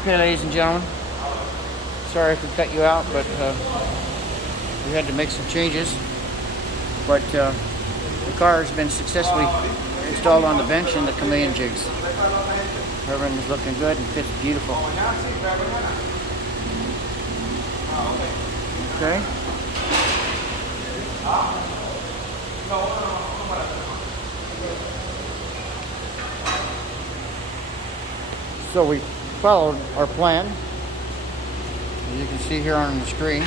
Okay, ladies and gentlemen, sorry if we cut you out, but we had to make some changes. But the car has been successfully installed on the bench and the chameleon jigs. Everything is looking good and fits beautiful. Okay. So we followed our plan, as you can see here on the screen.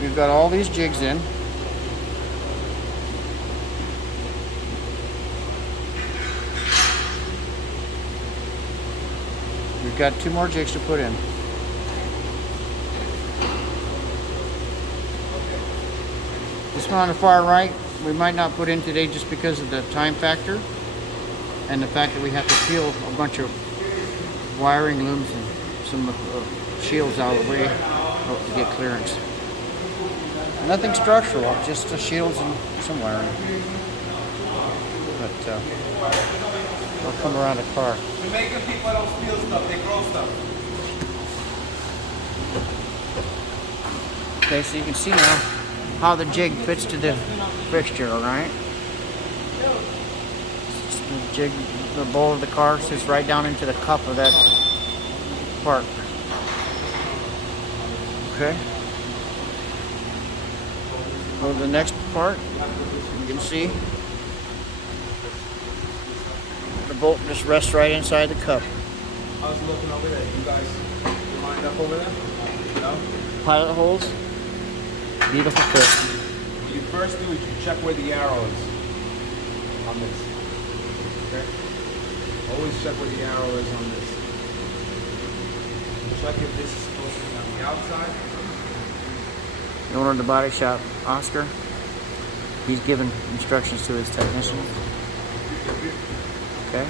We've got all these jigs in. We've got 2 more jigs to put in. This one on the far right, we might not put in today just because of the time factor and the fact that we have to peel a bunch of wiring looms and some shields out of the way to get clearance. Nothing structural, just the shields and some wiring. But I'll come around the car. We're making people don't steal stuff, they grow stuff. Okay, so you can see now how the jig fits to the fixture, alright? The jig, the bowl of the car sits right down into the cup of that part. Okay. Go to the next part. You can see the bolt just rests right inside the cup. I was looking over there. You guys lined up over there? No? Pilot holes. Beautiful fit. What you first do is you check where the arrow is on this. Okay? Always check where the arrow is on this. Check if this is supposed to be on the outside. The owner of the body shop, Oscar, he's given instructions to his technician. Okay.